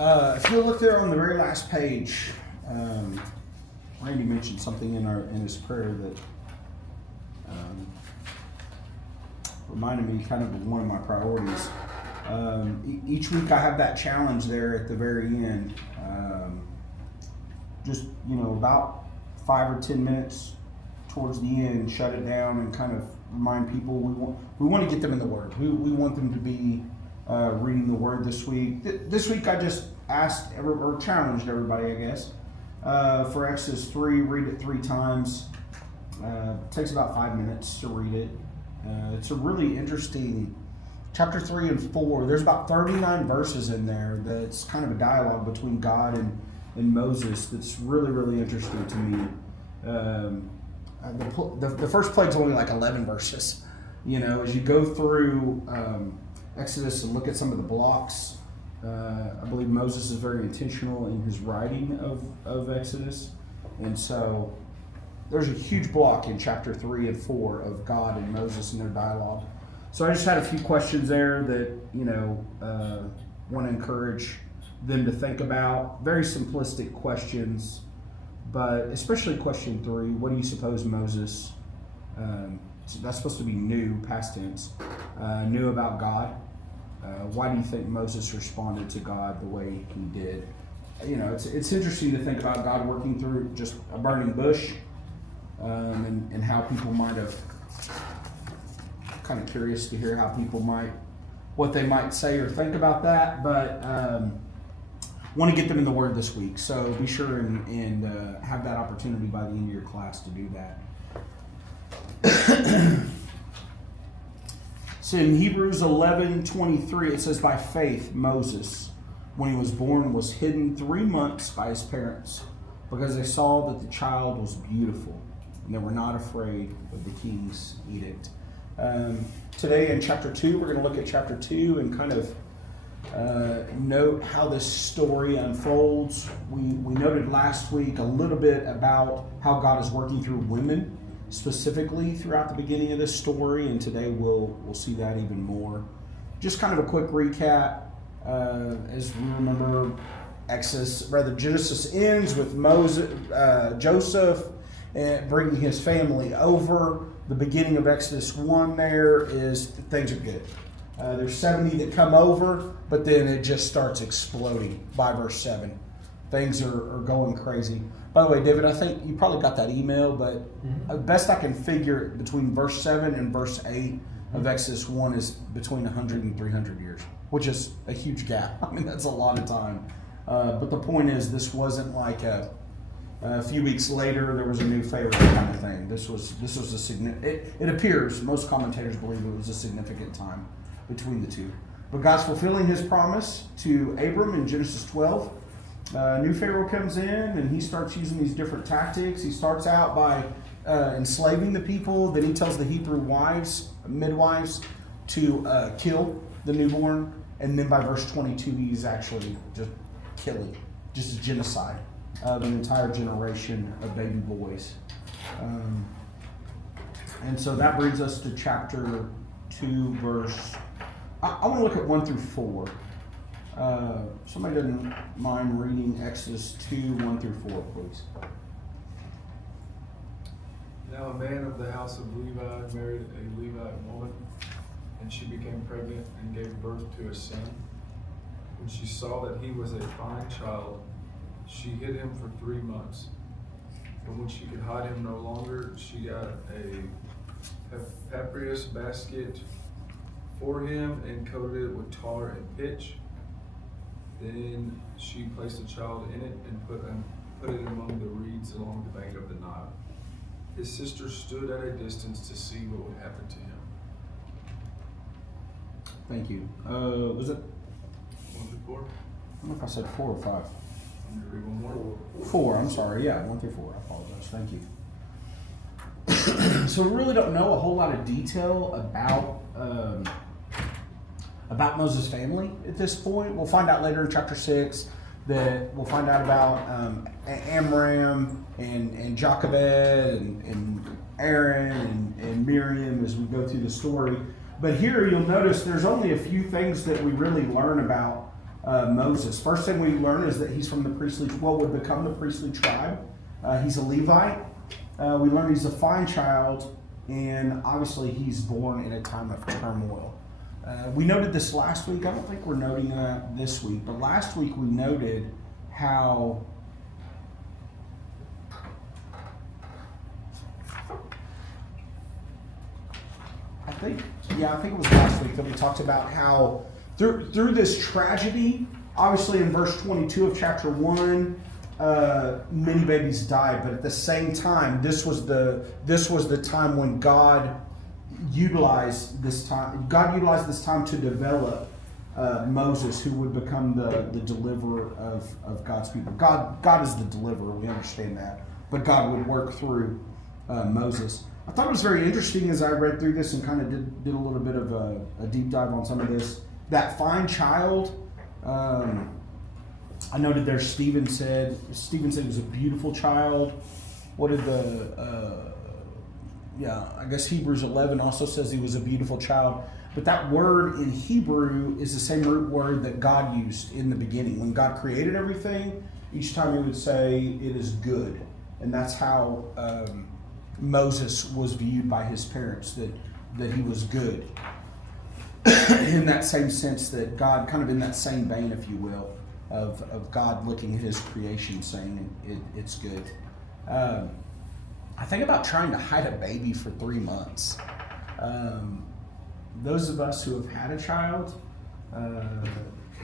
If you look there on the very last page, Randy mentioned something in his prayer that reminded me kind of one of my priorities. Each week I have that challenge there at the very end. Just, about 5 or 10 minutes towards the end, shut it down and kind of remind people we want to get them in the Word. We want them to be reading the Word this week. This week I just asked or challenged everybody, I guess, for Exodus 3, read it 3 times. It takes about 5 minutes to read it. It's a really interesting chapter 3 and 4. There's about 39 verses in there that's kind of a dialogue between God and Moses that's really, really interesting to me. The first plague's only like 11 verses. As you go through Exodus and look at some of the blocks, I believe Moses is very intentional in his writing of Exodus. And so there's a huge block in chapter 3 and 4 of God and Moses and their dialogue. So I just had a few questions there that, want to encourage them to think about. Very simplistic questions, but especially question 3, what do you suppose Moses, that's supposed to be new, past tense, knew about God? Why do you think Moses responded to God the way he did? It's interesting to think about God working through just a burning bush, and how people might have, kind of curious to hear what they might say or think about that, but want to get them in the Word this week. So be sure and have that opportunity by the end of your class to do that. So in Hebrews 11:23, it says, by faith Moses, when he was born, was hidden 3 months by his parents, because they saw that the child was beautiful, and they were not afraid of the king's edict. Today in chapter 2, we're going to look at chapter 2 and kind of note how this story unfolds. We noted last week a little bit about how God is working through women specifically throughout the beginning of this story, and today we'll see that even more. Just kind of a quick recap. As we remember, Genesis ends with Joseph bringing his family over. The beginning of Exodus 1 there is things are good. There's 70 that come over, but then it just starts exploding by verse 7. Things are going crazy. By the way, David, I think you probably got that email, but best I can figure between verse 7 and verse 8 of Exodus 1 is between 100 and 300 years, which is a huge gap. I mean, that's a lot of time. But the point is, this wasn't like a few weeks later there was a new Pharaoh kind of thing. This was a significant. It appears most commentators believe it was a significant time between the two. But God's fulfilling His promise to Abram in Genesis 12. New Pharaoh comes in and he starts using these different tactics. He starts out by enslaving the people. Then he tells the Hebrew midwives, to kill the newborn. And then by verse 22, he's actually just killing, just a genocide of an entire generation of baby boys. And so that brings us to chapter 2, verse... I want to look at 1 through 4. Somebody doesn't mind reading Exodus 2, 1 through 4, please. Now a man of the house of Levi married a Levite woman, and she became pregnant and gave birth to a son. When she saw that he was a fine child, she hid him for 3 months. But when she could hide him no longer, she got a papyrus basket for him and coated it with tar and pitch. Then she placed the child in it and put it among the reeds along the bank of the Nile. His sister stood at a distance to see what would happen to him. Thank you. Was it 1 through 4? I don't know if I said 4 or 5. Want me to read one more? 4, I'm sorry. Yeah, 1 through 4. I apologize. Thank you. So we really don't know a whole lot of detail about Moses' family at this point. We'll find out later in chapter 6 that we'll find out about Amram and Jochebed and Aaron and Miriam as we go through the story. But here you'll notice there's only a few things that we really learn about Moses. First thing we learn is that he's from the priestly, what would become the priestly tribe. He's a Levite. We learn he's a fine child, and obviously he's born in a time of turmoil. We noted this last week. I don't think we're noting that this week, but last week we noted how I think it was last week that we talked about how through this tragedy, obviously in verse 22 of chapter 1, many babies died, but at the same time, this was the time when God utilized this time. God utilized this time to develop Moses, who would become the deliverer of God's people. God is the deliverer. We understand that, but God would work through Moses. I thought it was very interesting as I read through this and kind of did a little bit of a deep dive on some of this. That fine child. I noted there Stephen said he was a beautiful child. What did I guess Hebrews 11 also says he was a beautiful child. But that word in Hebrew is the same root word that God used in the beginning. When God created everything, each time he would say it is good. And that's how Moses was viewed by his parents, that he was good. In that same sense that God, kind of in that same vein, if you will, of God looking at his creation saying it's good. I think about trying to hide a baby for 3 months. Those of us who have had a child,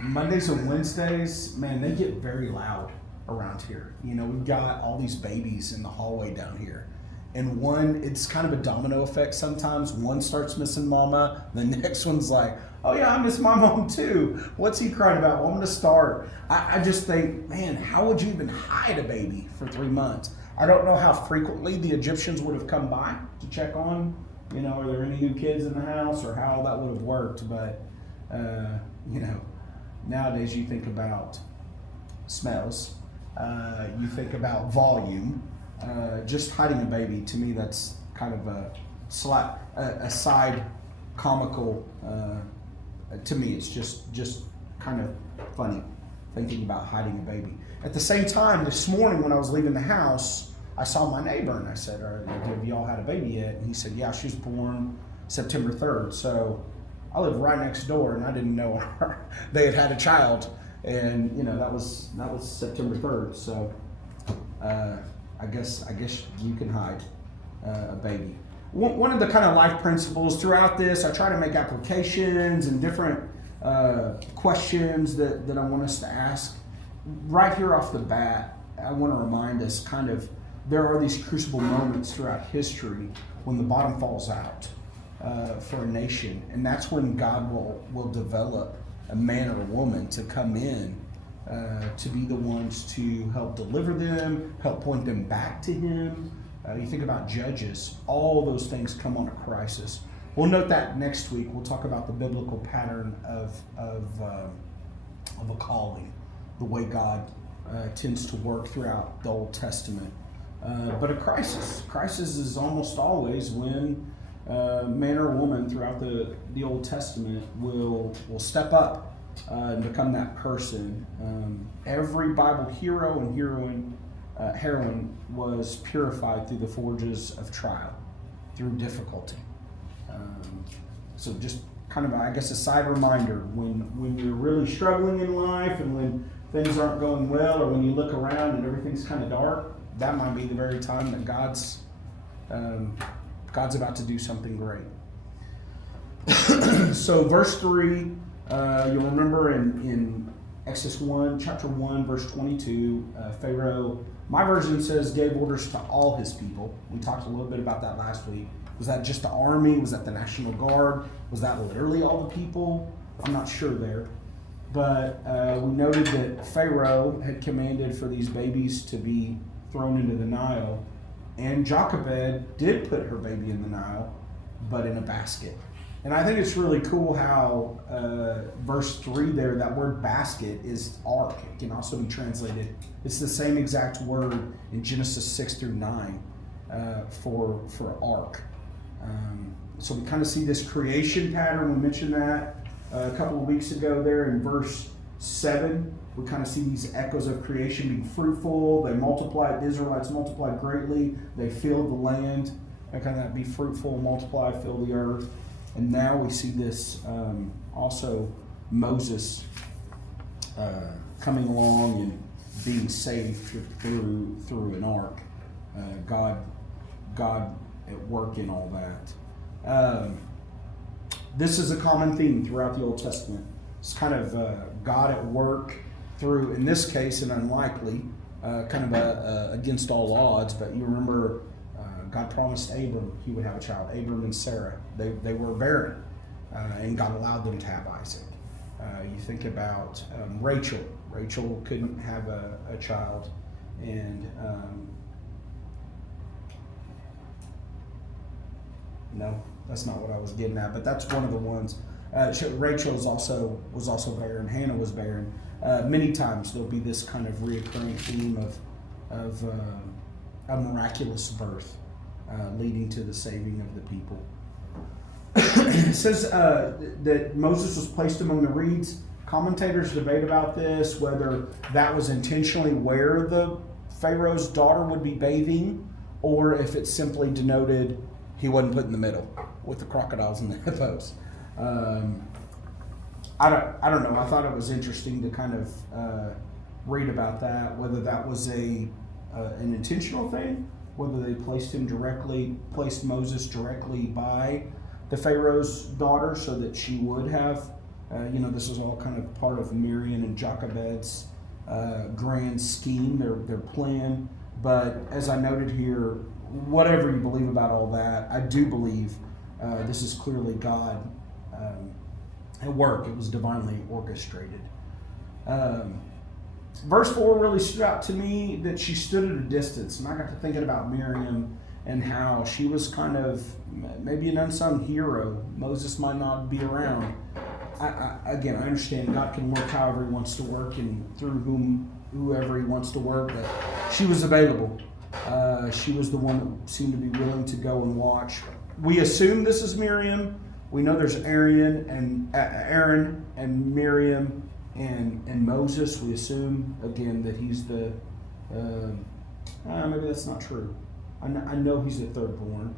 Mondays and Wednesdays, man, they get very loud around here. We've got all these babies in the hallway down here. And it's kind of a domino effect sometimes. One starts missing mama, the next one's like, oh yeah, I miss my mom too. What's he crying about? Well, I'm gonna start. I just think, man, how would you even hide a baby for 3 months? I don't know how frequently the Egyptians would have come by to check on, are there any new kids in the house, or how that would have worked. But, nowadays you think about smells, you think about volume. Just hiding a baby, to me, that's kind of a side comical. To me, it's just kind of funny thinking about hiding a baby. At the same time, this morning when I was leaving the house, I saw my neighbor and I said, have y'all had a baby yet? And he said, yeah, she was born September 3rd. So I live right next door, and I didn't know they had a child. And, that was September 3rd. So I guess you can hide a baby. One of the kind of life principles throughout this, I try to make applications and different questions that I want us to ask. Right here off the bat, I want to remind us there are these crucible moments throughout history when the bottom falls out for a nation. And that's when God will develop a man or a woman to come in to be the ones to help deliver them, help point them back to him. You think about judges, all those things come on a crisis. We'll note that next week. We'll talk about the biblical pattern of a calling, the way God tends to work throughout the Old Testament. But a crisis is almost always when a man or a woman throughout the Old Testament will step up and become that person. Every Bible hero and heroine was purified through the forges of trial, through difficulty. So just kind of, I guess, a side reminder when you're really struggling in life and when things aren't going well, or when you look around and everything's kind of dark, that might be the very time that God's about to do something great. So verse 3, you'll remember in Exodus 1, chapter 1, verse 22, Pharaoh, my version says, gave orders to all his people. We talked a little bit about that last week. Was that just the army? Was that the National Guard? Was that literally all the people? I'm not sure there. But we noted that Pharaoh had commanded for these babies to be thrown into the Nile. And Jochebed did put her baby in the Nile, but in a basket. And I think it's really cool how verse 3 there, that word basket is ark. It can also be translated. It's the same exact word in Genesis 6 through 9 for ark. So we kind of see this creation pattern. We mentioned that a couple of weeks ago there in verse 7, we kind of see these echoes of creation being fruitful. They multiplied, the Israelites multiplied greatly. They filled the land. And kind of that be fruitful, multiply, fill the earth. And now we see this also Moses coming along and being saved through an ark. God at work in all that. This is a common theme throughout the Old Testament. It's kind of God at work through, in this case, an unlikely, kind of against all odds. But you remember, God promised Abram he would have a child. Abram and Sarah, they were barren, and God allowed them to have Isaac. You think about Rachel. Rachel couldn't have a child, and no, that's not what I was getting at. But that's one of the ones. Rachel was also barren. Hannah was barren. Many times there'll be this kind of reoccurring theme of a miraculous birth leading to the saving of the people. It says that Moses was placed among the reeds. Commentators debate about this, whether that was intentionally where the Pharaoh's daughter would be bathing, or if it simply denoted he wasn't put in the middle with the crocodiles and the hippos. I don't know. I thought it was interesting to kind of read about that, whether that was an intentional thing, whether they placed Moses directly by the Pharaoh's daughter so that she would have, this is all kind of part of Miriam and Jochebed's grand scheme, their plan. But as I noted here, whatever you believe about all that, I do believe this is clearly God at work. It was divinely orchestrated. Verse 4 really stood out to me, that she stood at a distance. And I got to thinking about Miriam and how she was kind of maybe an unsung hero. Moses might not be around. I understand God can work however he wants to work and through whoever he wants to work, but she was available. She was the one that seemed to be willing to go and watch. We assume this is Miriam. We know there's Aaron and Miriam and Moses. We assume again that he's the. Maybe that's not true. I know he's the third born.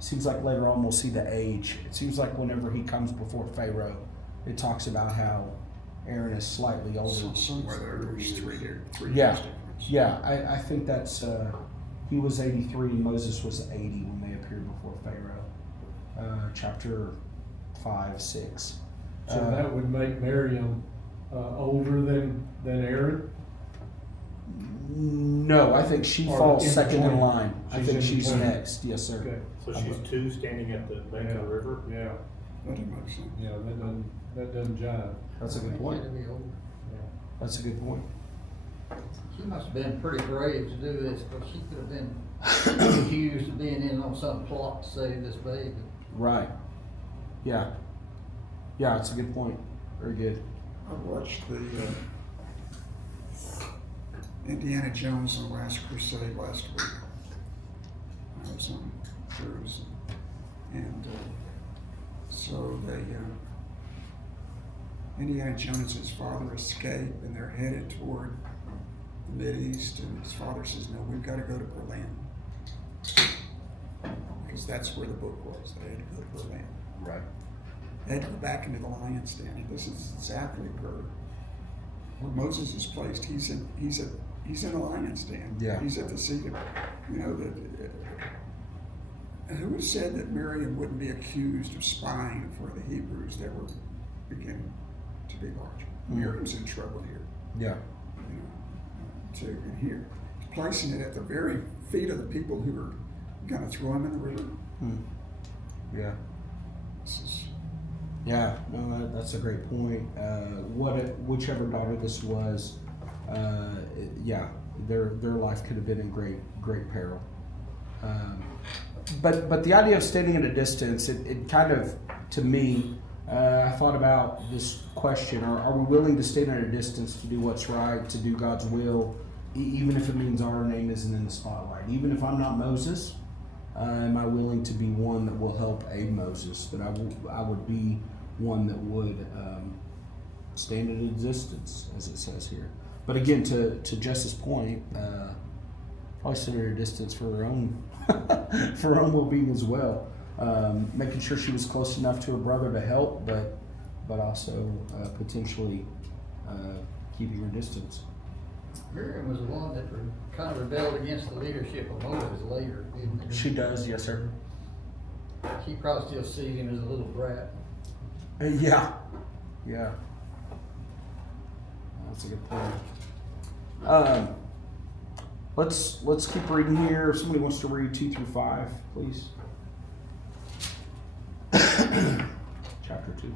Seems like later on we'll see the age. It seems like whenever he comes before Pharaoh, it talks about how Aaron is slightly older. Somewhere there's three years Yeah, difference. yeah. I think that's he was 83 and Moses was 80 when they appeared before Pharaoh. Chapter 5, 6. So that would make Miriam older than Aaron? No, I think she Or falls in second in between. line. I She's think in she's between. next. Yes, sir. Okay. So she's 2 standing at the bank of the river? Yeah, That makes sense. yeah, that doesn't jive. That's a good point. That's a good point. She must have been pretty brave to do this, because she could have been accused of being in on some plot to save this baby. Right. Yeah. Yeah, it's a good point. Very good. I watched the Indiana Jones and the Last Crusade last week. I was on cruise, and so Indiana Jones and his father escape, and they're headed toward the Mideast, and his father says, "No, we've got to go to Berlin," because that's where the book was. They had to go to Berlin. Right. They had to go back into the lion's den. And this is exactly occurred. Where Moses is placed, he's in a lion's den. Yeah. He's at the seat of, who has said that Miriam wouldn't be accused of spying for the Hebrews that were beginning to be large? Miriam's in trouble here. Yeah. And here, placing it at the very feet of the people who are going to throw him in the river. Yeah. This is, Yeah, no, that's a great point. Whichever daughter this was, their life could have been in great peril. But the idea of standing at a distance, it kind of, to me, I thought about this question: Are we willing to stand at a distance to do what's right, to do God's will, even if it means our name isn't in the spotlight? Even if I'm not Moses, am I willing to be one that will help aid Moses? That I would be one that would stand at a distance, as it says here. But again, to Jess's point, probably stood at a distance for her own for her own well-being as well. Making sure she was close enough to her brother to help, but also potentially keeping her distance. Miriam was the one that kind of rebelled against the leadership of Moses later, didn't She does, yes, sir. She probably still sees him as a little brat. Yeah. That's a good point. Let's keep reading here. If somebody wants to read 2 through 5, please. Chapter 2.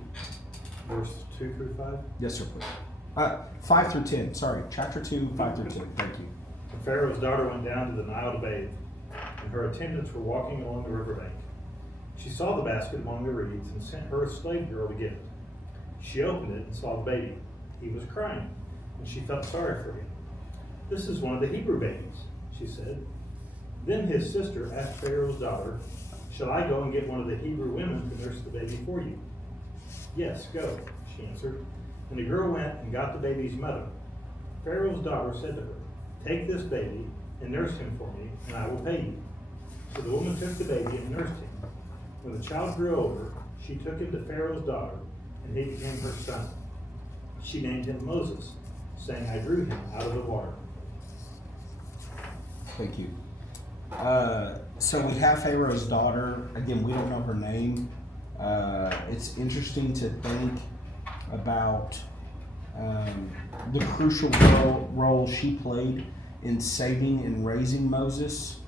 Verse 2 through 5. Yes, sir, please. 5 through 10. Sorry, chapter 2, 5 through 10. Thank you. And Pharaoh's daughter went down to the Nile to bathe, and her attendants were walking along the riverbank. She saw the basket among the reeds and sent her slave girl to get it. She opened it and saw the baby. He was crying, and she felt sorry for him. "This is one of the Hebrew babies," she said. Then his sister asked Pharaoh's daughter, "Shall I go and get one of the Hebrew women to nurse the baby for you?" "Yes, go," she answered. And the girl went and got the baby's mother. Pharaoh's daughter said to her, "Take this baby and nurse him for me, and I will pay you." So the woman took the baby and nursed him. When the child grew older, she took him to Pharaoh's daughter, and he became her son. She named him Moses, saying, "I drew him out of the water." Thank you. So we have Pharaoh's daughter. Again, we don't know her name. It's interesting to think about the crucial role she played in saving and raising Moses.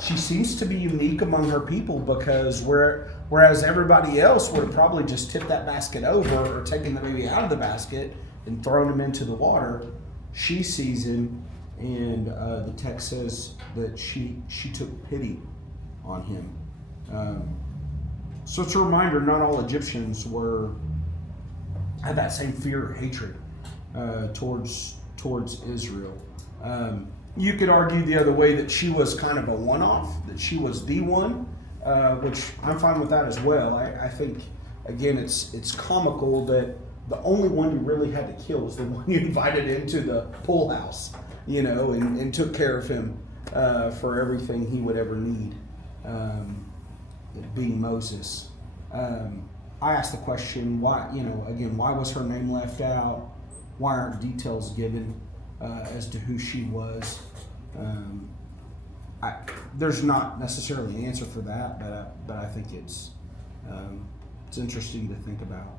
She seems to be unique among her people because whereas everybody else would have probably just tipped that basket over or taken the baby out of the basket and thrown him into the water, she sees him, and the text says that she took pity on him. So it's a reminder, not all Egyptians had that same fear or hatred towards Israel. You could argue the other way that she was kind of a one-off, that she was the one, which I'm fine with that as well. I think, again, it's comical that the only one you really had to kill was the one you invited into the pool house, and took care of him for everything he would ever need, being Moses. I asked the question, why was her name left out? Why aren't details given as to who she was? There's not necessarily an answer for that, but I think it's interesting to think about.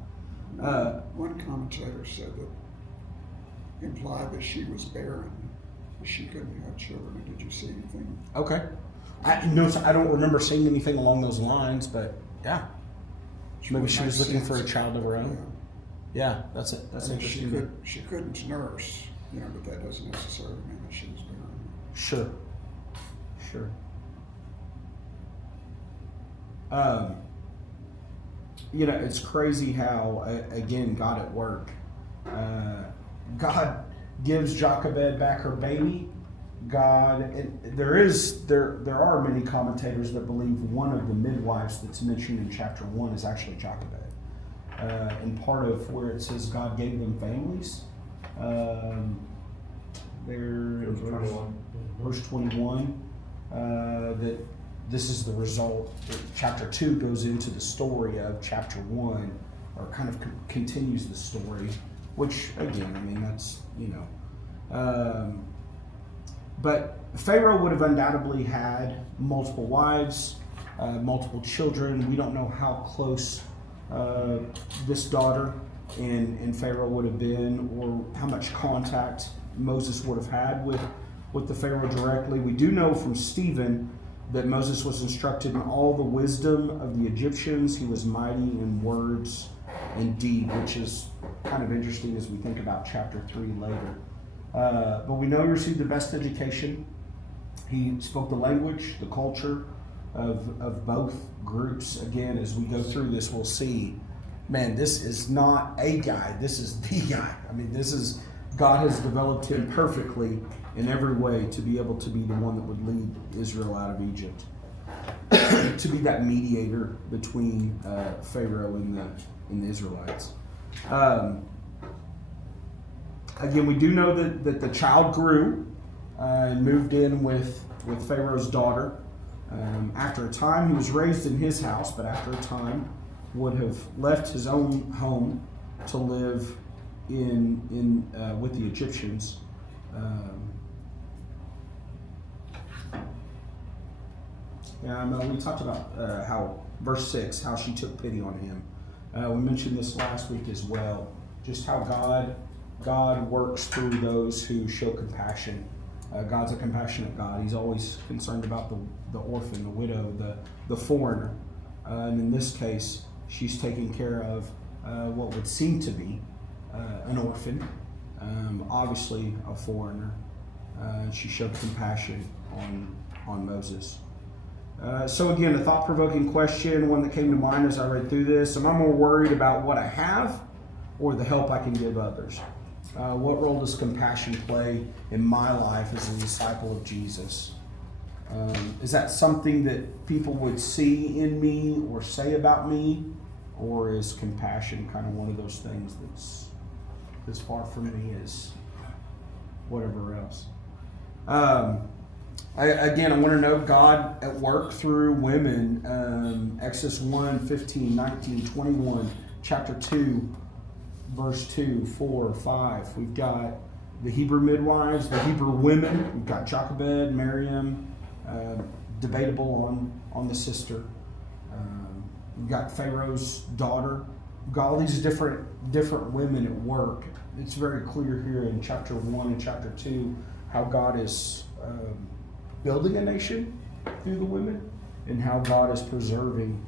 One commentator said that implied that she was barren, that she couldn't have children. Did you see anything? Okay. I don't remember seeing anything along those lines, but yeah. Maybe she was looking for a child of her own. Yeah, that's it. That's interesting. She couldn't nurse, but that doesn't necessarily mean that she was barren. Sure. It's crazy how, again, God at work. God gives Jochebed back her baby. There are many commentators that believe one of the midwives that's mentioned in chapter 1 is actually Jochebed. And part of where it says God gave them families, verse 21, that this is the result. Chapter 2 goes into the story of chapter 1, or kind of continues the story, which, again, that's, but Pharaoh would have undoubtedly had multiple wives, multiple children. We don't know how close this daughter and Pharaoh would have been, or how much contact Moses would have had with the Pharaoh directly. We do know from Stephen that Moses was instructed in all the wisdom of the Egyptians. He was mighty in words and deed, which is kind of interesting as we think about chapter 3 later. But we know he received the best education. He spoke the language, the culture of both groups. Again, as we go through this, we'll see, man, this is not a guy. This is the guy. God has developed him perfectly in every way to be able to be the one that would lead Israel out of Egypt, to be that mediator between Pharaoh and the Israelites. Again, we do know that the child grew and moved in with Pharaoh's daughter. After a time, he was raised in his house, but after a time would have left his own home to live in with the Egyptians. We talked about how verse 6, how she took pity on him. We mentioned this last week as well, just how God works through those who show compassion. God's a compassionate God. He's always concerned about the orphan, the widow, the foreigner. And in this case, she's taking care of what would seem to be an orphan, obviously a foreigner. She showed compassion on Moses. So again, a thought-provoking question, one that came to mind as I read through this. Am I more worried about what I have or the help I can give others? What role does compassion play in my life as a disciple of Jesus? Is that something that people would see in me or say about me? Or is compassion kind of one of those things that's as far from me as whatever else? I want to note God at work through women. Exodus 1, 15, 19, 21, chapter 2, verse 2, 4, 5. We've got the Hebrew midwives, the Hebrew women. We've got Jochebed, Miriam, debatable on the sister. We've got Pharaoh's daughter. We've got all these different women at work. It's very clear here in chapter 1 and chapter 2 how God is building a nation through the women, and how God is preserving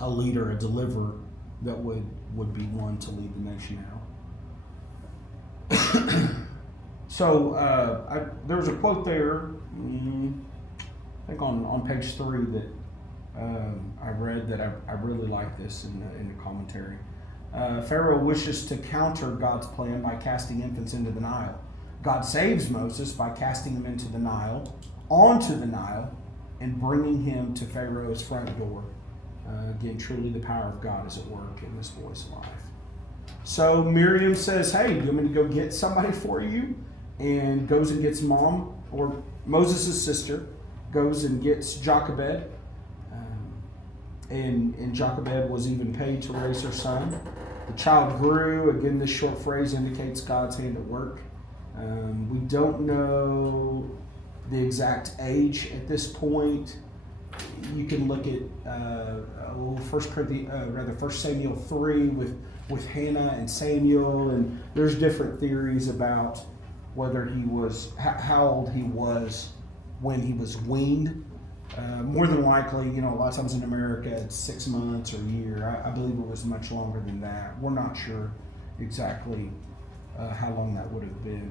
a leader, a deliverer that would be one to lead the nation out. So there was a quote there, I think on page 3 that I read that I really like this in the commentary. Pharaoh wishes to counter God's plan by casting infants into the Nile. God saves Moses by casting him into the Nile, onto the Nile, and bringing him to Pharaoh's front door. Again, truly the power of God is at work in this boy's life. So Miriam says, hey, do you want me to go get somebody for you? And goes and gets mom, or Moses' sister, goes and gets Jochebed. And Jochebed was even paid to raise her son. The child grew. Again, this short phrase indicates God's hand at work. We don't know the exact age at this point. You can look at 1 Samuel 3 with Hannah and Samuel, and there's different theories about whether he was how old he was when he was weaned. More than likely, a lot of times in America it's 6 months or a year. I believe it was much longer than that. We're not sure exactly how long that would have been.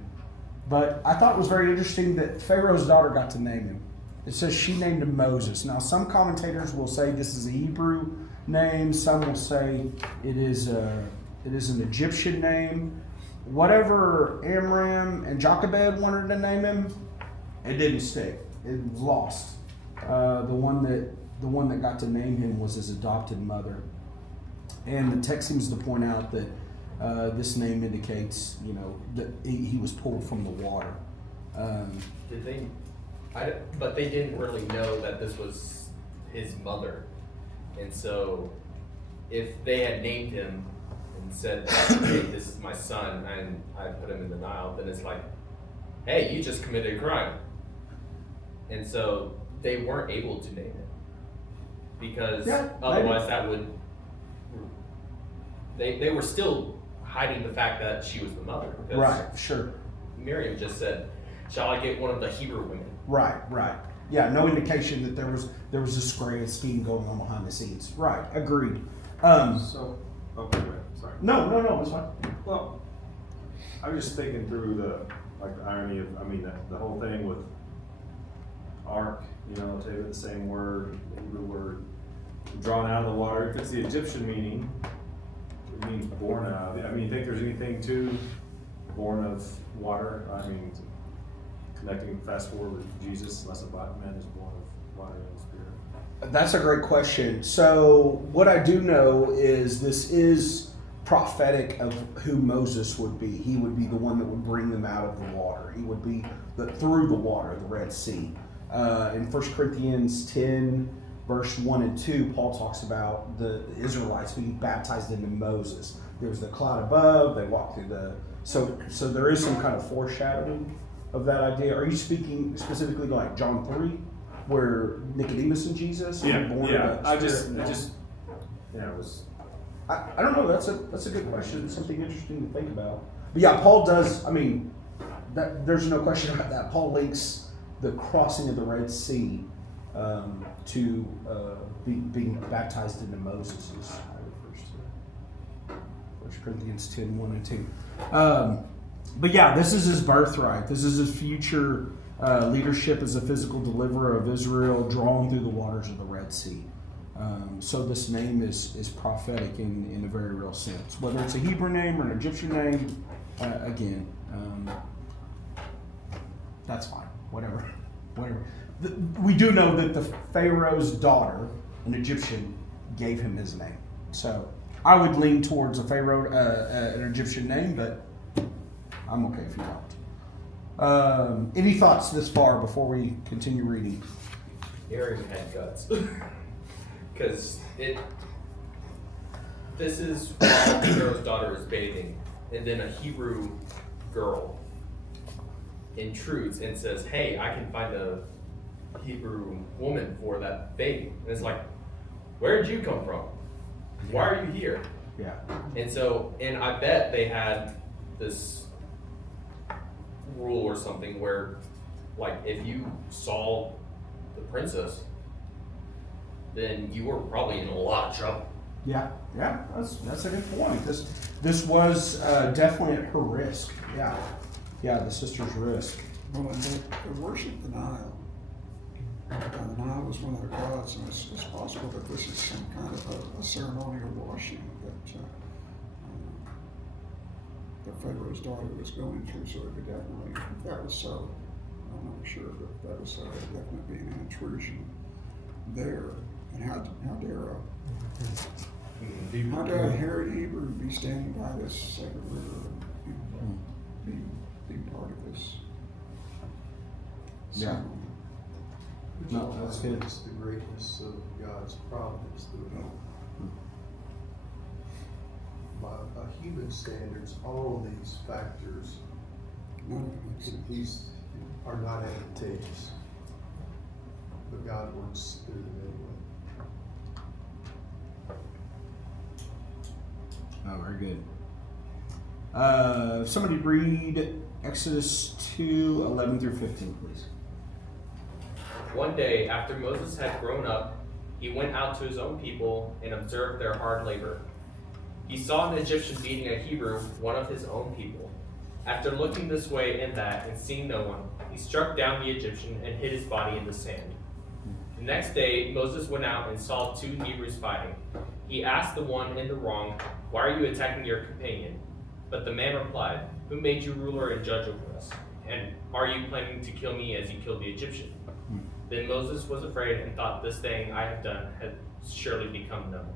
But I thought it was very interesting that Pharaoh's daughter got to name him. It says she named him Moses. Now, some commentators will say this is a Hebrew name. Some will say it is an Egyptian name. Whatever Amram and Jochebed wanted to name him, it didn't stick. It was lost. The one that got to name him was his adopted mother. And the text seems to point out that this name indicates, that he was pulled from the water. But they didn't really know that this was his mother. And so if they had named him and said, hey, this is my son, and I put him in the Nile, then it's like, hey, you just committed a crime. And so they weren't able to name him. Because otherwise that would... They were still hiding the fact that she was the mother. Right, sure. Miriam just said, shall I get one of the Hebrew women? Right. Yeah, no indication that there was this grand scheme going on behind the scenes. Right, agreed. Okay, wait, sorry. No, it's fine. Well, I was just thinking through the irony of, the whole thing with ark, I'll tell you the same word, the Hebrew word, drawn out of the water. If it's the Egyptian meaning, it means born out of. You think there's anything to born of water? Connecting fast forward with Jesus, unless a man is born of water and spirit. That's a great question. So what I do know is this is prophetic of who Moses would be. He would be the one that would bring them out of the water. He would be through the water, the Red Sea. In 1 Corinthians 10, verse 1 and 2, Paul talks about the Israelites being baptized into Moses. There was the cloud above, they walked through the... So there is some kind of foreshadowing of that idea. Are you speaking specifically like John 3, where Nicodemus and Jesus were born of the Spirit? It was. I don't know. That's a good question. It's something interesting to think about. But yeah, Paul does. I mean, there's no question about that. Paul links the crossing of the Red Sea to being baptized into Moses. Is how it refers to 1 Corinthians 10, 1 and 2. But yeah, this is his birthright. This is his future leadership as a physical deliverer of Israel, drawn through the waters of the Red Sea. So this name is prophetic in a very real sense. Whether it's a Hebrew name or an Egyptian name, again, that's fine. Whatever. We do know that the Pharaoh's daughter, an Egyptian, gave him his name. So I would lean towards a Pharaoh, an Egyptian name, but I'm okay if you don't. Any thoughts this far before we continue reading? Aaron had guts. Because this is while Pharaoh's daughter is bathing, and then a Hebrew girl intrudes and says, "Hey, I can find a Hebrew woman for that baby." And it's like, where did you come from? Why are you here? Yeah. And I bet they had this rule or something where, like, if you saw the princess, then you were probably in a lot of trouble. Yeah, that's a good point. This was definitely at her risk. Yeah, the sister's risk. Well, and they worshiped the Nile. The Nile was one of their gods, and it's possible that this is some kind of a ceremonial washing that Pharaoh's daughter was going through. So evidently, if that was so, I'm not sure, but if that was so, there would definitely be an intrusion there. And how dare a Herod Hebrew be standing by this sacred river and being part of this? Yeah. Which No, that's good. highlights the greatness of God's providence through it all. By human standards, all of these factors these are not advantageous, but God works through them anyway. Oh, very good. Somebody read Exodus 2, 11 through 15, please. One day, after Moses had grown up, he went out to his own people and observed their hard labor. He saw an Egyptian beating a Hebrew, one of his own people. After looking this way and that and seeing no one, he struck down the Egyptian and hid his body in the sand. The next day, Moses went out and saw two Hebrews fighting. He asked the one in the wrong, "Why are you attacking your companion?" But the man replied, "Who made you ruler and judge over us? And are you planning to kill me as you killed the Egyptian?" Then Moses was afraid and thought, "This thing I have done had surely become known."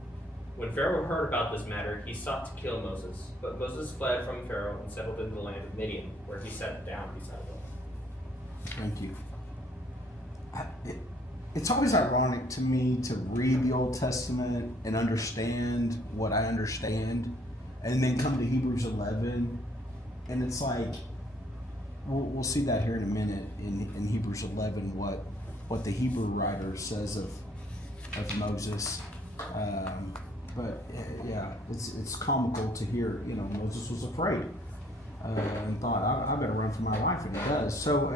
When Pharaoh heard about this matter, he sought to kill Moses. But Moses fled from Pharaoh and settled in the land of Midian, where he sat down beside the well. Thank you. It's always ironic to me to read the Old Testament and understand what I understand, and then come to Hebrews 11, and it's like, we'll see that here in a minute in Hebrews 11, what the Hebrew writer says of Moses. But yeah, it's comical to hear, Moses was afraid and thought, I better run for my life, and he does. So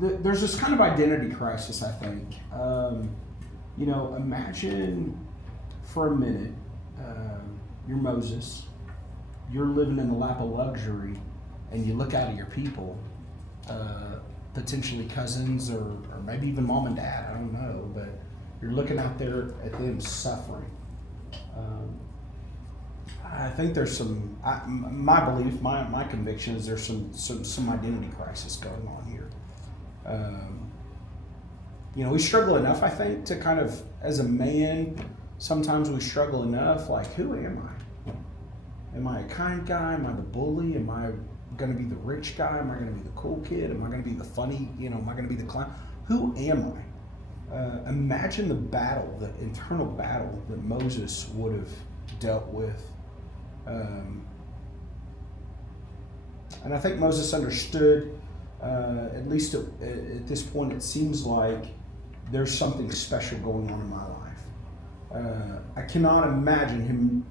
there's this kind of identity crisis, I think. Imagine for a minute, you're Moses, you're living in the lap of luxury, and you look out at your people, potentially cousins or maybe even mom and dad, I don't know, but you're looking out there at them suffering. I think there's my belief, my conviction is there's some identity crisis going on here. We struggle enough, I think, to kind of, as a man, sometimes we struggle enough, like, who am I? Am I a kind guy? Am I the bully? Am I going to be the rich guy? Am I going to be the cool kid? Am I going to be the funny? Am I going to be the clown? Who am I? Imagine the battle, the internal battle that Moses would have dealt with. And I think Moses understood, at least at this point, it seems like there's something special going on in my life. I cannot imagine him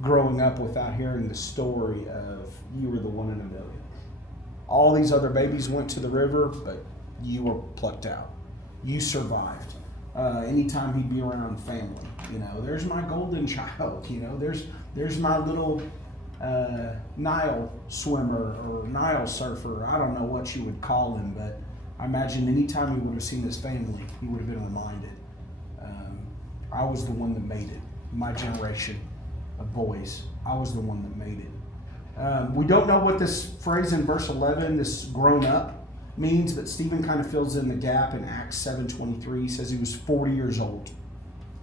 growing up without hearing the story of you were the one in a million. All these other babies went to the river, but you were plucked out. You survived. Anytime he'd be around family, there's my golden child. There's my little Nile swimmer or Nile surfer. I don't know what you would call him, but I imagine anytime he would have seen his family, he would have been reminded. I was the one that made it. My generation of boys, I was the one that made it. We don't know what this phrase in verse 11, this grown up, means, but Stephen kind of fills in the gap in Acts 7:23. He says he was 40 years old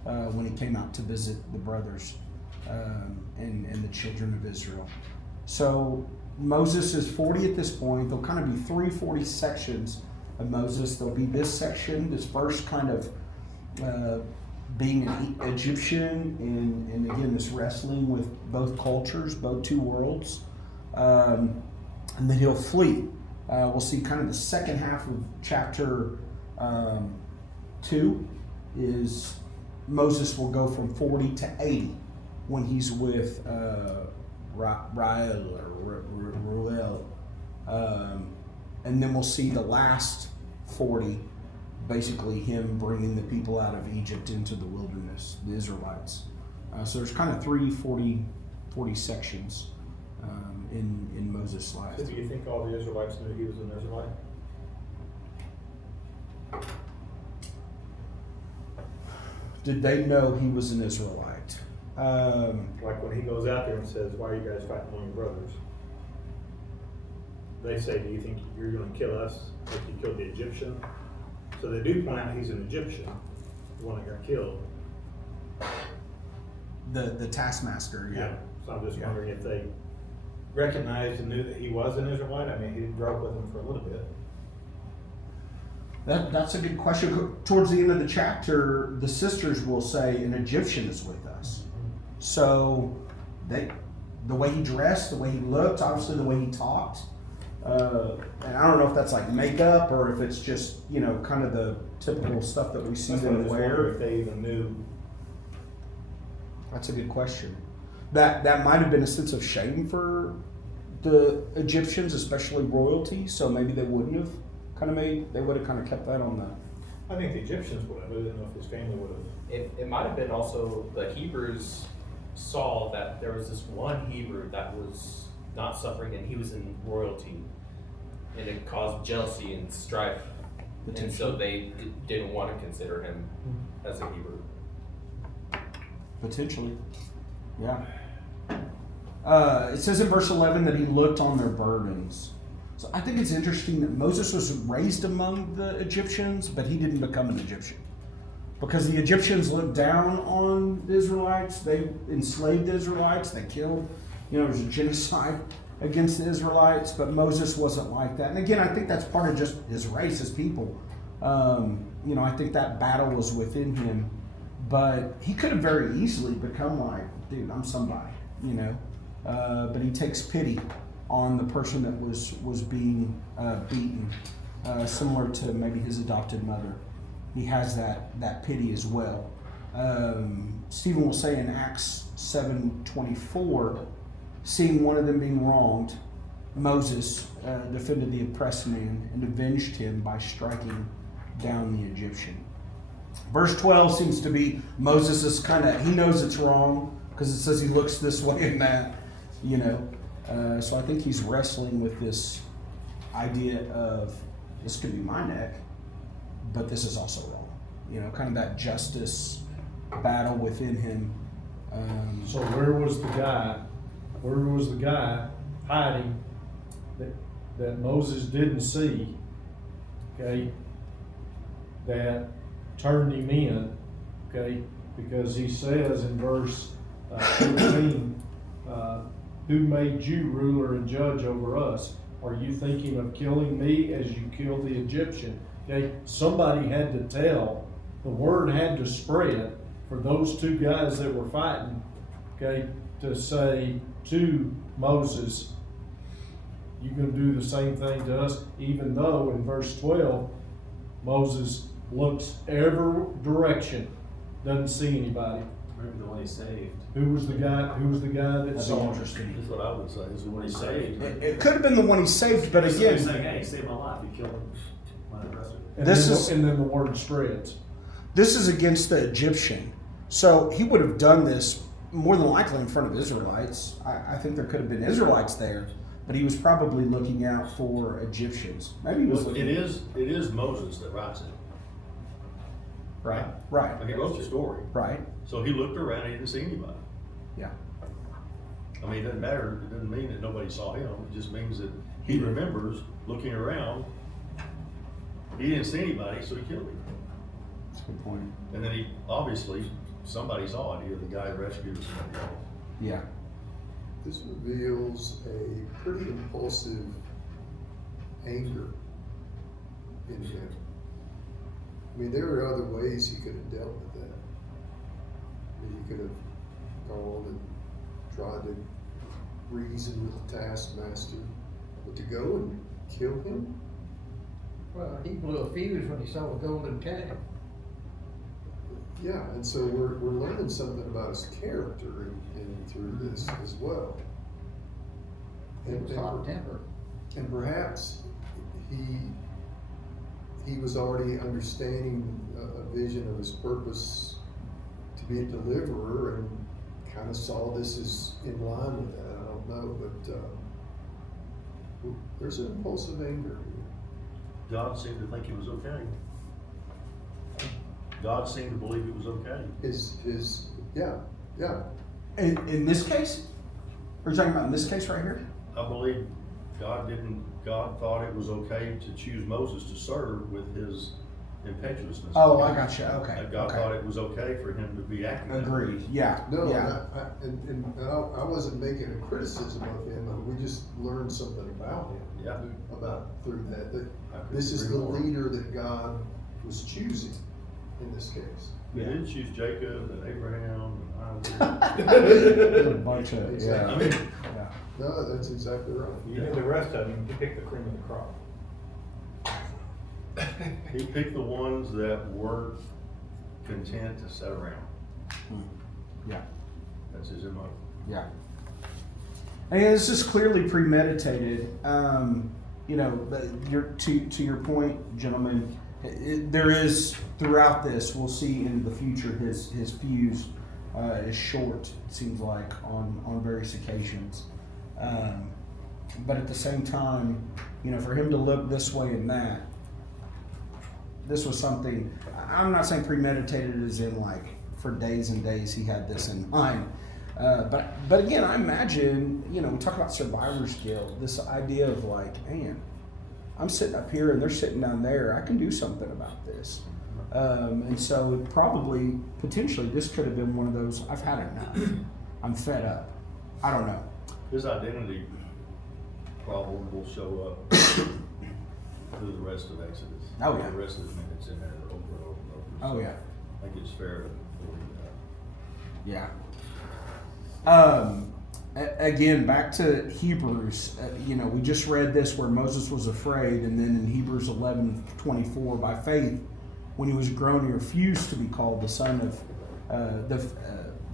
when he came out to visit the brothers and the children of Israel. So Moses is 40 at this point. There'll kind of be 340 sections of Moses. There'll be this section, this first kind of being an Egyptian, and again, this wrestling with both cultures, both two worlds. And then he'll flee. We'll see kind of the second half of chapter 2 is Moses will go from 40 to 80 when he's with Rael or Ruel. And then we'll see the last 40, basically him bringing the people out of Egypt into the wilderness, the Israelites. So there's kind of 40 sections in Moses' life. So do you think all the Israelites knew he was an Israelite? Did they know he was an Israelite? Like when he goes out there and says, "Why are you guys fighting among your brothers?" They say, "Do you think you're going to kill us like you killed the Egyptian?" So they do point out he's an Egyptian, the one that got killed. The taskmaster, yeah. So I'm just wondering if they recognized and knew that he was an Israelite. I mean, he grew up with them for a little bit. That's a good question. Towards the end of the chapter, the sisters will say an Egyptian is with us. So the way he dressed, the way he looked, obviously the way he talked, and I don't know if that's like makeup or if it's just kind of the typical stuff that we see That's what I them just wear. wonder if they even knew. That's a good question. That might have been a sense of shame for the Egyptians, especially royalty. So maybe they wouldn't have they would have kind of kept that on the. I think the Egyptians would have. I didn't know if his family would have. It might have been also the Hebrews saw that there was this one Hebrew that was not suffering and he was in royalty, and it caused jealousy and strife, and so they didn't want to consider him as a Hebrew. Potentially, yeah. It says in verse 11 that he looked on their burdens. So I think it's interesting that Moses was raised among the Egyptians, but he didn't become an Egyptian. Because the Egyptians looked down on the Israelites. They enslaved the Israelites. They killed, there was a genocide against the Israelites, but Moses wasn't like that. And again, I think that's part of just his race, his people. I think that battle was within him. But he could have very easily become like, dude, I'm somebody, But he takes pity on the person that was being beaten, similar to maybe his adopted mother. He has that pity as well. Stephen will say in Acts 7:24, seeing one of them being wronged, Moses defended the oppressed man and avenged him by striking down the Egyptian. Verse 12 seems to be Moses is he knows it's wrong because it says he looks this way and that, So I think he's wrestling with this idea of this could be my neck, but this is also wrong. Kind of that justice battle within him. So where was the guy hiding that Moses didn't see, okay, that turned him in, okay, because he says in verse 14, who made you ruler and judge over us? Are you thinking of killing me as you killed the Egyptian? Okay, somebody had to tell, the word had to spread for those two guys that were fighting, okay, to say to Moses, you gonna do the same thing to us, even though in verse 12, Moses looks every direction, doesn't see anybody. Maybe the one he saved. Who was the guy that That's saw him? interesting. That's what I would say, is the one he saved. It could have been the one he saved, but He's again, saying, hey, saved my life, you killed him. When I arrested him. And This then, is- and then the word spreads. this is against the Egyptian. So he would have done this more than likely in front of Israelites. I think there could have been Israelites there, but he was probably looking out for Egyptians. Maybe he was Well, looking. it is Moses that writes it. Right, Like, right, he wrote the story. right. So he looked around and he didn't see anybody. Yeah. I mean, it doesn't matter, it doesn't mean that nobody saw him, it just means that he remembers looking around. He didn't see anybody, so he killed him. That's a good point. And then he, obviously, somebody saw it, either the guy rescued or somebody else. Yeah. This reveals a pretty impulsive anger in him. I mean, there are other ways he could have dealt with that. I mean, he could have gone and tried to reason with the taskmaster, but to go and kill him? Well, he blew a fuse when he saw a golden calf. Yeah, and so we're learning something about his character in through this as well. He was hot tempered. And perhaps he was already understanding a vision of his purpose to be a deliverer and kind of saw this as in line with that. I don't know, but there's an impulsive anger here. God seemed to think it was okay. God seemed to believe it was okay. Yeah. In this case? Are you talking about in this case right here? I believe God thought it was okay to choose Moses to serve with his impetuousness. Oh, I got you. Okay. And God okay. thought it was okay for him to be acting. that way. Agreed. Yeah. No, Yeah. I wasn't making a criticism of him. We just learned something about him. Yeah. About through that. I couldn't This is agree the more. leader that God was choosing in this case. He did choose Jacob and Abraham and Isaac. There's a bunch of Exactly. I mean, yeah. No, that's exactly right. Even the rest of them, he picked the cream of the crop. he picked the ones that weren't content to sit around. Yeah. That's his MO. Yeah. And this is clearly premeditated. You know, to your point, gentlemen, there is throughout this. We'll see in the future his fuse is short. It seems like on various occasions. But at the same time, you know, for him to look this way and that, this was something. I'm not saying premeditated as in like for days and days he had this in mind. But again, I imagine, you know, we talk about survivor's guilt, this idea of like, man, I'm sitting up here and they're sitting down there. I can do something about this. And so probably, potentially, this could have been one of those, I've had enough. I'm fed up. I don't know. His identity problem will show up through the rest of Exodus. Oh, yeah. The rest of the minutes in there over and over and over. Oh, So yeah. I think it's fair to believe that. Yeah. Again, back to Hebrews. You know, we just read this where Moses was afraid, and then in Hebrews 11:24, by faith, when he was grown, he refused to be called the son of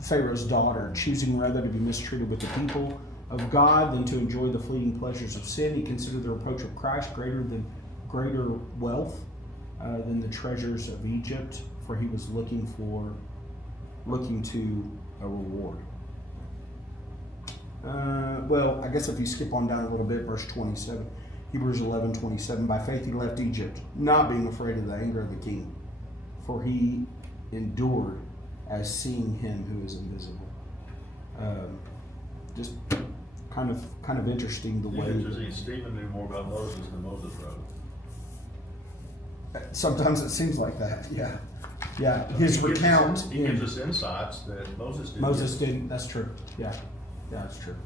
Pharaoh's daughter, choosing rather to be mistreated with the people of God than to enjoy the fleeting pleasures of sin. He considered the reproach of Christ greater wealth than the treasures of Egypt, for he was looking to a reward. Well, I guess if you skip on down a little bit, verse 27, Hebrews 11:27, by faith he left Egypt, not being afraid of the anger of the king, for he endured as seeing him who is invisible. Just kind of interesting the way. Interesting. Stephen knew more about Moses than Moses wrote. Sometimes it seems like that. Yeah, yeah. His recount. He gives us insights that Moses didn't. Moses didn't. That's true. Yeah, that's true.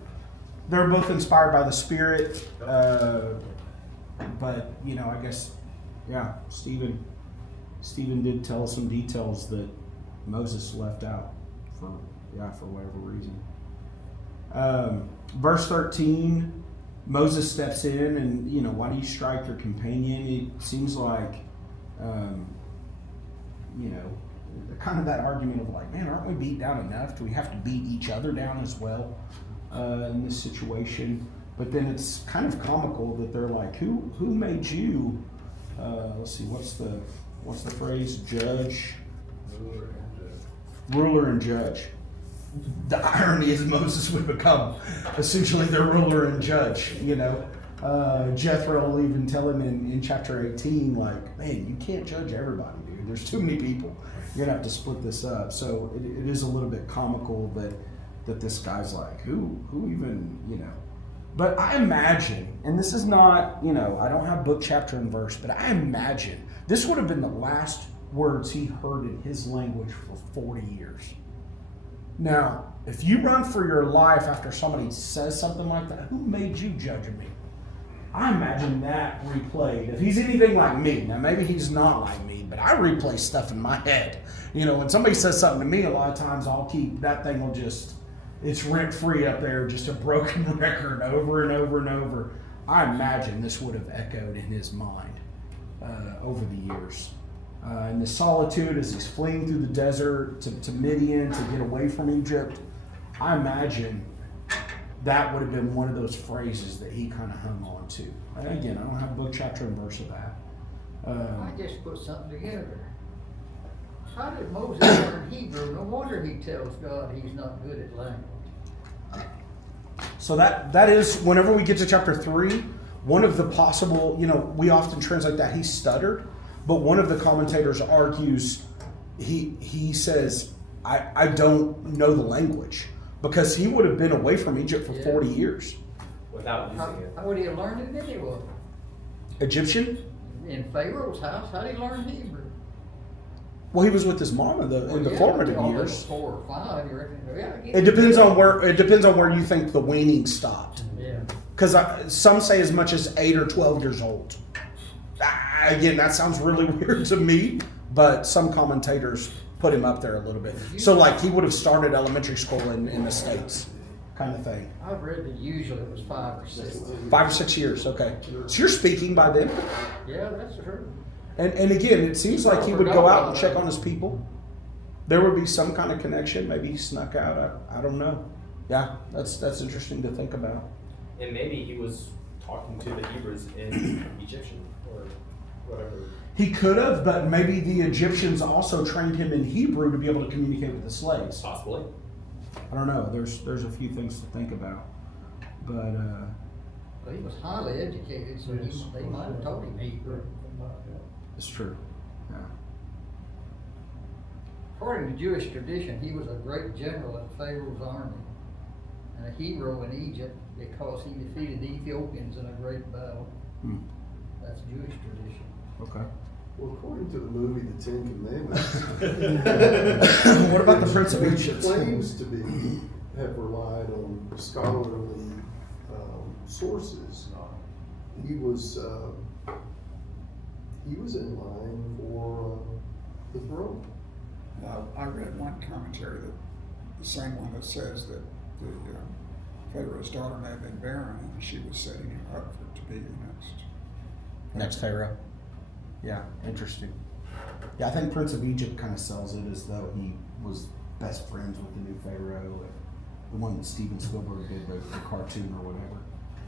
they're both inspired by the Spirit. But I guess, yeah, Stephen did tell us some details that Moses left out for whatever reason. Verse 13, Moses steps in and, why do you strike your companion? It seems like, kind of that argument of like, man, aren't we beat down enough? Do we have to beat each other down as well in this situation? But then it's kind of comical that they're like, who made you? Let's see, what's the phrase? Judge, ruler and judge. The irony is Moses would become essentially their ruler and judge. Jethro will even tell him in chapter 18, like, man, you can't judge everybody, dude. There's too many people. You're gonna have to split this up. So it is a little bit comical that this guy's like, who even, But I imagine, and this is not, I don't have book, chapter, and verse, but I imagine this would have been the last words he heard in his language for 40 years. Now, if you run for your life after somebody says something like that, who made you judge me? I imagine that replayed. If he's anything like me, now maybe he's not like me, but I replay stuff in my head. When somebody says something to me, a lot of times I'll keep, that thing will just, it's rent free up there, just a broken record over and over and over. I imagine this would have echoed in his mind over the years. In the solitude as he's fleeing through the desert to Midian to get away from Egypt, I imagine that would have been one of those phrases that he kind of hung on to. And again, I don't have book, chapter, and verse of that. I just put something together. How did Moses learn Hebrew? No wonder he tells God he's not good at language. So that is, whenever we get to chapter 3, one of the possible, we often translate that he stuttered, but one of the commentators argues, he says, I don't know the language, because he would have been away from Egypt for 40 years. Without using it. How would he have learned it anyway? Egyptian? In Pharaoh's house, how did he learn Hebrew? Well, he was with his mom in the formative years. 4 or 5, you reckon? It depends on where you think the weaning stopped. Yeah. Because some say as much as 8 or 12 years old. Again, that sounds really weird to me, but some commentators put him up there a little bit. So, like, he would have started elementary school in the States, kind of thing. I've read that usually it was 5 or 6. 5 or 6 years, okay. So you're speaking by then? Yeah, that's true. And again, it seems like he would go out and check on his people. There would be some kind of connection. Maybe he snuck out. I don't know. Yeah, that's interesting to think about. And maybe he was talking to the Hebrews in Egyptian or whatever. He could have, but maybe the Egyptians also trained him in Hebrew to be able to communicate with the slaves. Possibly. I don't know. There's a few things to think about. But Well, he was highly educated, so they might have taught him Hebrew. it's true. Yeah. According to Jewish tradition, he was a great general in Pharaoh's army and a hero in Egypt because he defeated the Ethiopians in a great battle. That's Jewish tradition. Okay. Well, according to the movie The Ten Commandments, What about the Prince of which Egypt? claims to have relied on scholarly sources, he was in line for the throne. I read one commentary the same one that says that the Pharaoh's daughter may have been barren and she was setting him up to be the Next Pharaoh. Yeah, interesting. Yeah, I think Prince of Egypt kind of sells it as though he was best friends with the new Pharaoh, the one that Steven Spielberg did, the cartoon or whatever.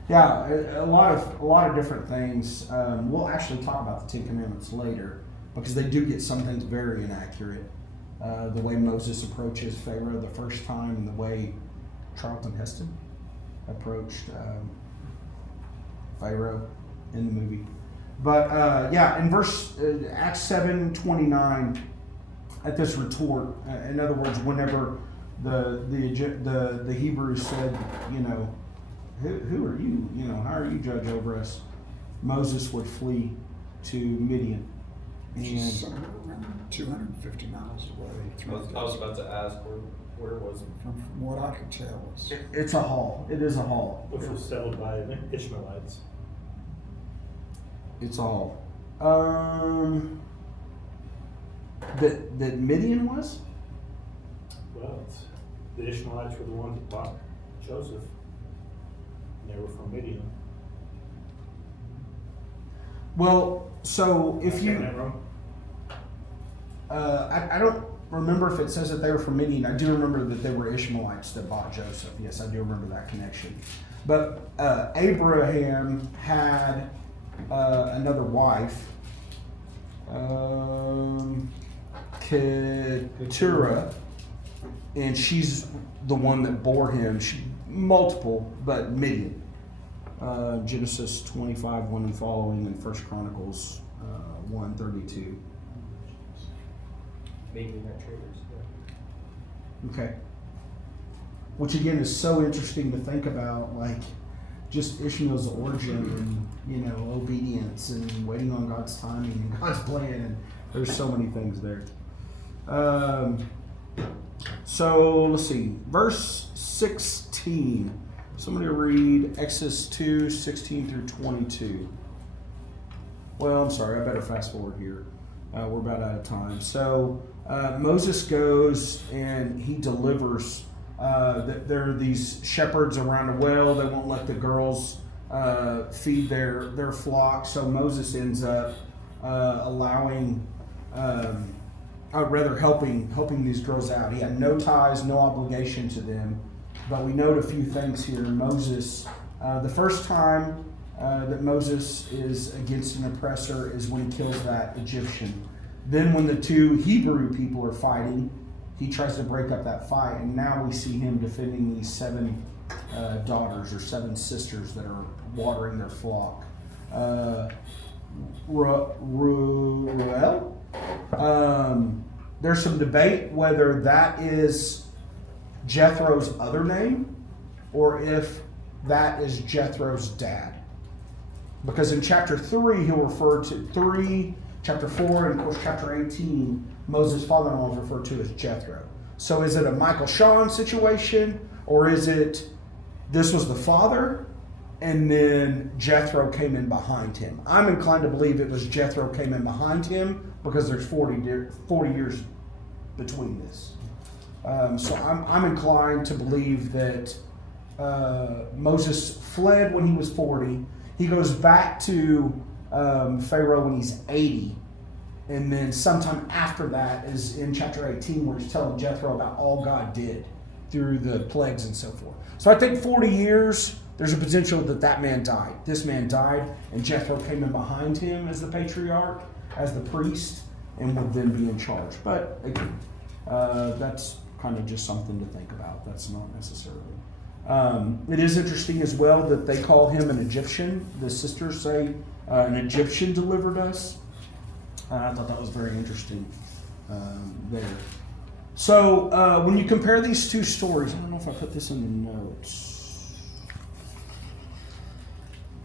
Yeah, a lot of different things. We'll actually talk about the Ten Commandments later because they do get some things very inaccurate. The way Moses approaches Pharaoh the first time, and the way Charlton Heston approached Pharaoh in the movie. But in verse Acts 7:29, at this retort, in other words, whenever the Hebrews said, who are you? How are you judge over us? Moses would flee to Midian. Which is somewhere around 250 miles away. I was about to ask, Where was it? From what I could tell, It's a hall. It is a hall. Which was settled by Ishmaelites. It's a hall. That Midian was? Well, the Ishmaelites were the ones that bought Joseph. And they were from Midian. Well, so if Am I you, saying that wrong? I don't remember if it says that they were from Midian. I do remember that they were Ishmaelites that bought Joseph. Yes, I do remember that connection. But Abraham had another wife, Keturah, and she's the one that bore him. Multiple, but Midian. Genesis 25, 1 and following, and 1 Chronicles 1:32. Making that traders. Yeah. Okay. Which again is so interesting to think about, like just Ishmael's origin and obedience and waiting on God's timing and God's plan. And there's so many things there. So let's see, verse 16. Somebody read Exodus 2, 16 through 22. Well, I'm sorry, I better fast forward here. We're about out of time. So Moses goes and he delivers. There are these shepherds around a well. They won't let the girls feed their flock. So Moses ends up helping these girls out. He had no ties, no obligation to them. But we note a few things here. Moses, the first time that Moses is against an oppressor is when he kills that Egyptian. Then when the two Hebrew people are fighting, he tries to break up that fight. And now we see him defending these 7 daughters or 7 sisters that are watering their flock. Ruel? There's some debate whether that is Jethro's other name or if that is Jethro's dad. Because in chapter 3, he'll refer to chapter 4, and of course chapter 18, Moses' father-in-law is referred to as Jethro. So is it a Michael Shawn situation, or is it this was the father and then Jethro came in behind him? I'm inclined to believe it was Jethro came in behind him because there's 40 years between this. So I'm inclined to believe that Moses fled when he was 40. He goes back to Pharaoh when he's 80. And then sometime after that is in chapter 18 where he's telling Jethro about all God did through the plagues and so forth. So I think 40 years, there's a potential that man died. This man died, and Jethro came in behind him as the patriarch, as the priest, and would then be in charge. But again, that's kind of just something to think about. That's not necessarily. It is interesting as well that they call him an Egyptian. The sisters say an Egyptian delivered us. I thought that was very interesting there. So when you compare these two stories, I don't know if I put this in the notes.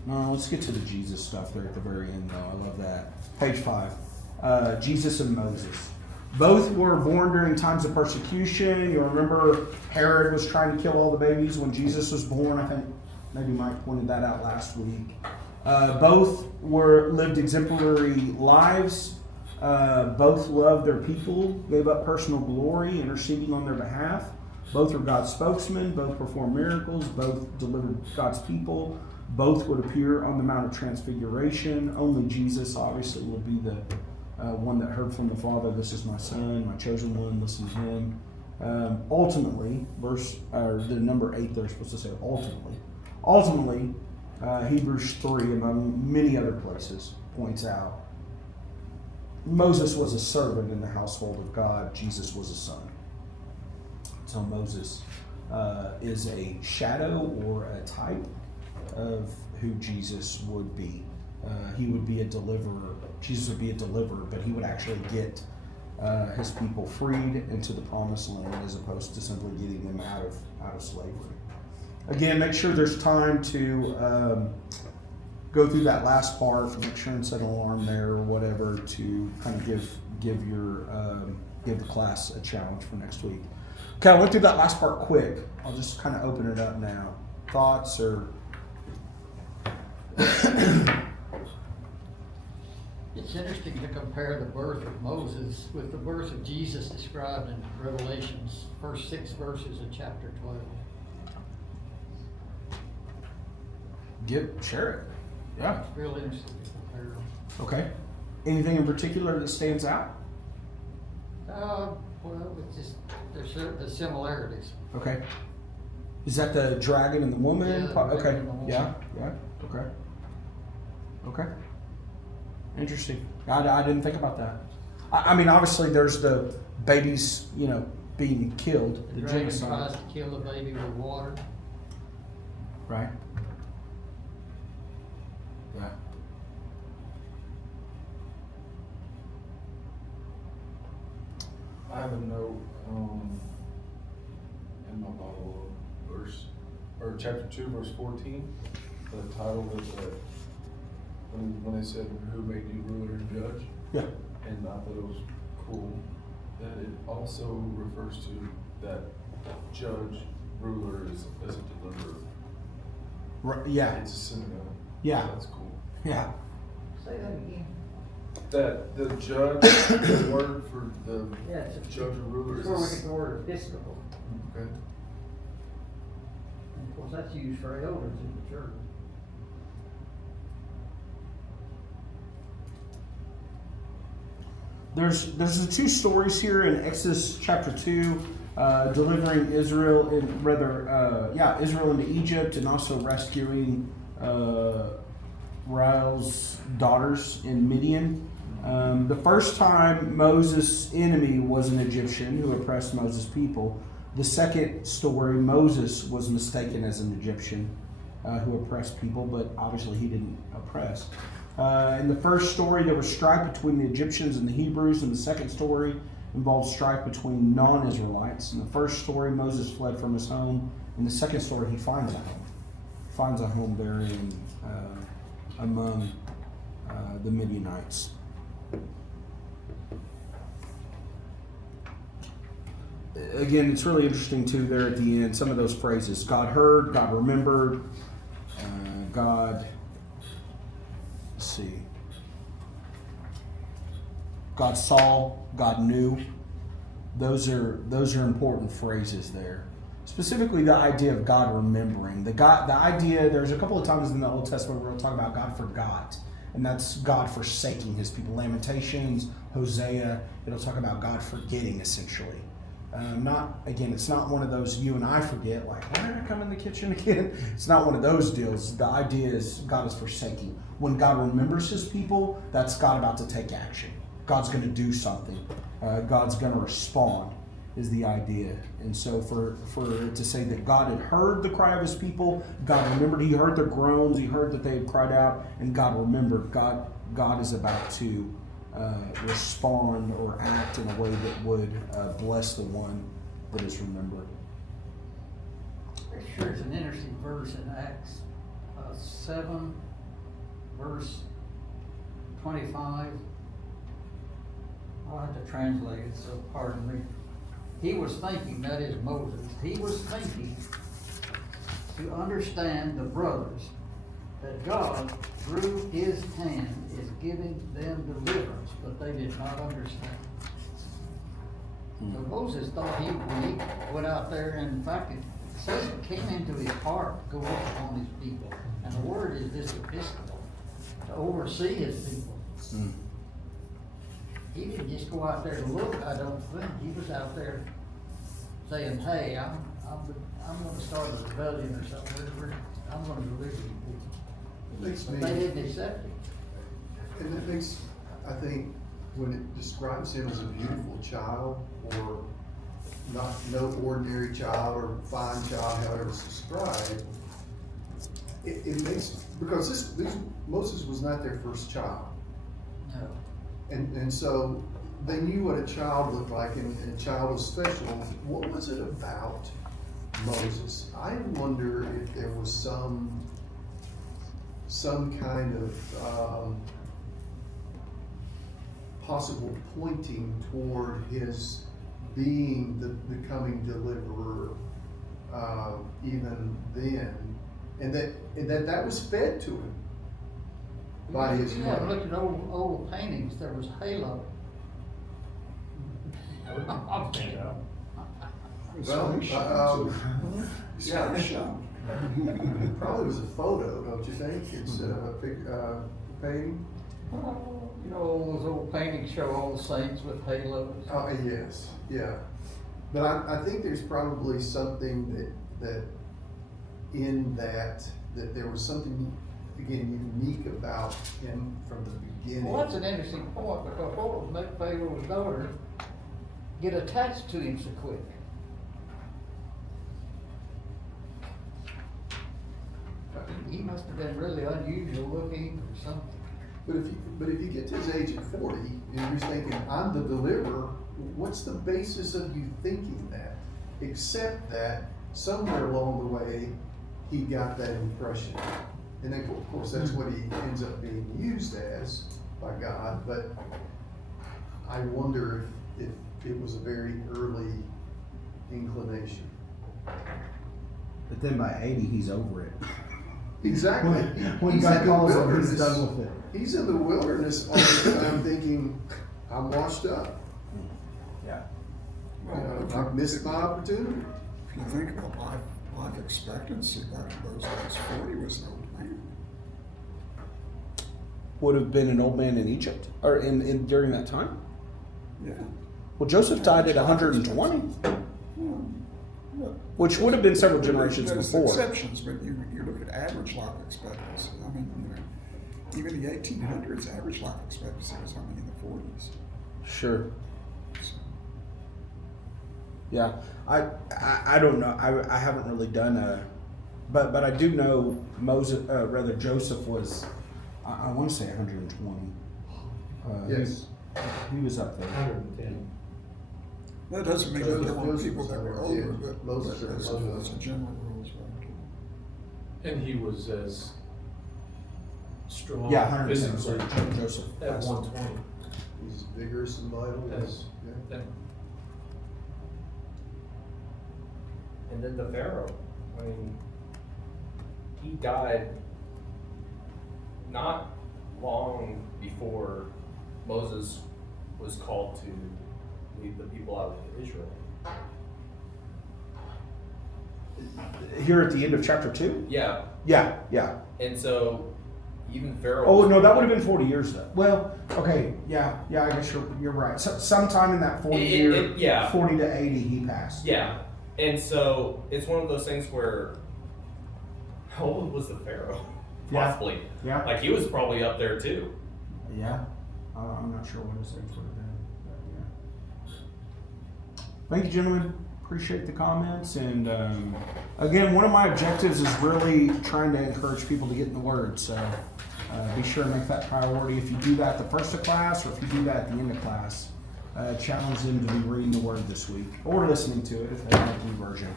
No, let's get to the Jesus stuff there at the very end, though. I love that. Page 5. Jesus and Moses. Both were born during times of persecution. You remember Herod was trying to kill all the babies when Jesus was born. I think maybe Mike pointed that out last week. Both lived exemplary lives. Both loved their people, gave up personal glory, interceding on their behalf. Both were God's spokesmen. Both performed miracles. Both delivered God's people. Both would appear on the Mount of Transfiguration. Only Jesus, obviously, will be the one that heard from the Father. This is my Son, my chosen one. Listen to him. Ultimately, the number 8 they're supposed to say ultimately. Ultimately, Hebrews 3, among many other places, points out Moses was a servant in the household of God. Jesus was a son. So Moses is a shadow or a type of who Jesus would be. He would be a deliverer. Jesus would be a deliverer, but he would actually get his people freed into the promised land as opposed to simply getting them out of slavery. Again, make sure there's time to go through that last part, make sure and set an alarm there or whatever to kind of give the class a challenge for next week. Okay, I went through that last part quick. I'll just kind of open it up now. Thoughts or It's interesting to compare the birth of Moses with the birth of Jesus described in Revelations, first 6 verses of chapter 12. share it. Yeah. It's real interesting to compare them. Okay. Anything in particular that stands out? Well, it's just, there's the similarities. Okay. Is that the dragon and the woman? Yeah, the part? dragon Okay. and the woman. Yeah. Okay. Okay. Interesting. I didn't think about that. I mean, obviously, there's the babies, being killed. The dragon tries to kill the baby with water. Right. Yeah. I have a note in my Bible, chapter 2, verse 14. The title is when they said, "Who made you ruler and judge?" Yeah. And I thought it was cool that it also refers to that judge, ruler as a deliverer. Right. Yeah. It's a synonym. Yeah. That's cool. Yeah. Say that again. That the judge, the word for the Yeah, it's judge or ruler It's is where we get the word episcopal. okay. And of course, that's used for elders in the church. There's the two stories here in Exodus chapter 2, delivering Israel Israel into Egypt, and also rescuing Rael's daughters in Midian. The first time Moses' enemy was an Egyptian who oppressed Moses' people. The second story, Moses was mistaken as an Egyptian who oppressed people, but obviously he didn't oppress. In the first story, there was strife between the Egyptians and the Hebrews, and the second story involved strife between non-Israelites. In the first story, Moses fled from his home. In the second story, he finds a home. Finds a home there among the Midianites. Again, it's really interesting too there at the end, some of those phrases. God heard, God remembered, God, let's see, God saw, God knew. Those are important phrases there. Specifically, the idea of God remembering. The idea, there's a couple of times in the Old Testament where we'll talk about God forgot. And that's God forsaking his people. Lamentations, Hosea, it'll talk about God forgetting, essentially. It's not one of those you and I forget, like, why did I come in the kitchen again? It's not one of those deals. The idea is God is forsaking. When God remembers his people, that's God about to take action. God's going to do something. God's going to respond, is the idea. And so for it to say that God had heard the cry of his people, God remembered, he heard their groans, he heard that they had cried out, and God remembered. God is about to respond or act in a way that would bless the one that is remembered. Pretty sure it's an interesting verse in Acts 7, verse 25. I'll have to translate it, so pardon me. He was thinking, that is Moses, he was thinking to understand the brothers that God, through his hand, is giving them deliverance, but they did not understand. So Moses thought he went out there, and in fact, it says it came into his heart to go look upon his people. And the word is this episcopal, to oversee his people. He didn't just go out there to look, I don't think. He was out there saying, hey, I'm going to start a rebellion or something. I'm going to deliver you people. It makes But me, they didn't accept it. and it makes, I think, when it describes him as a beautiful child, or no ordinary child, or fine child, however it's described, it makes, because Moses was not their first child. No. And so they knew what a child looked like, and a child was special. What was it about Moses? I wonder if there was some kind of possible pointing toward his being the coming deliverer, even then, and that was fed to him by his You mother. ever looked at old paintings, there was halo. I'm kidding. Well, Yeah. probably was a photo, don't you think? It's a painting. You know, those old paintings show all the saints with halos. Yes, yeah. But I think there's probably something that in that there was something, again, unique about him from the beginning. Well, that's an interesting point, because what would make Pharaoh's daughter get attached to him so quick? He must have been really unusual looking or something. But if you get to his age at 40 and you're thinking, I'm the deliverer, what's the basis of you thinking that? Except that somewhere along the way, he got that impression. And then, of course, that's what he ends up being used as by God, but I wonder if it was a very early inclination. But then by 80, he's over it. Exactly. When He's God in the calls him, he's wilderness. done with it. He's in the wilderness all the time thinking, I'm washed up. Yeah. You know, I've missed my opportunity. If you think about life expectancy back in those days, 40 was an old man. Would have been an old man in Egypt, or in during that time. Yeah. Well, Joseph died at 120, which would have been several generations There's before. exceptions, but you look at average life expectancy. I mean, even the 1800s, average life expectancy was only in the 40s. Sure. So, Yeah. I don't know. I haven't really done a, but I do know Joseph was, I want to say 120. Yes. He was up there. 110. that doesn't mean that there weren't Joseph people that were was older, yeah, but most of as them. a general rule, is right. And he was as strong Yeah, 110. physically Sorry, Joseph. at 120 He's vigorous and vital. as Yeah. them. And then the Pharaoh, I mean, he died not long before Moses was called to lead the people out of Israel. Here at the end of chapter 2? Yeah, Yeah. and so even Pharaoh. Oh no, that would have been 40 years though. Well, okay, yeah. I guess you're right. So, sometime in that 40 yeah. 40 to 80, he passed. Yeah, and so it's one of those things where, how old was the Pharaoh? Yeah. Possibly. Yeah. Like he was probably up there too. Yeah. I'm not sure what his age would have been. But yeah. Thank you, gentlemen. Appreciate the comments. And again, one of my objectives is really trying to encourage people to get in the Word. So be sure to make that priority. If you do that at the first of class, or if you do that at the end of class, challenge them to be reading the Word this week or listening to it if they have a new version.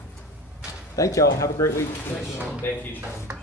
Thank y'all. Have a great week. Thank you, Shawn.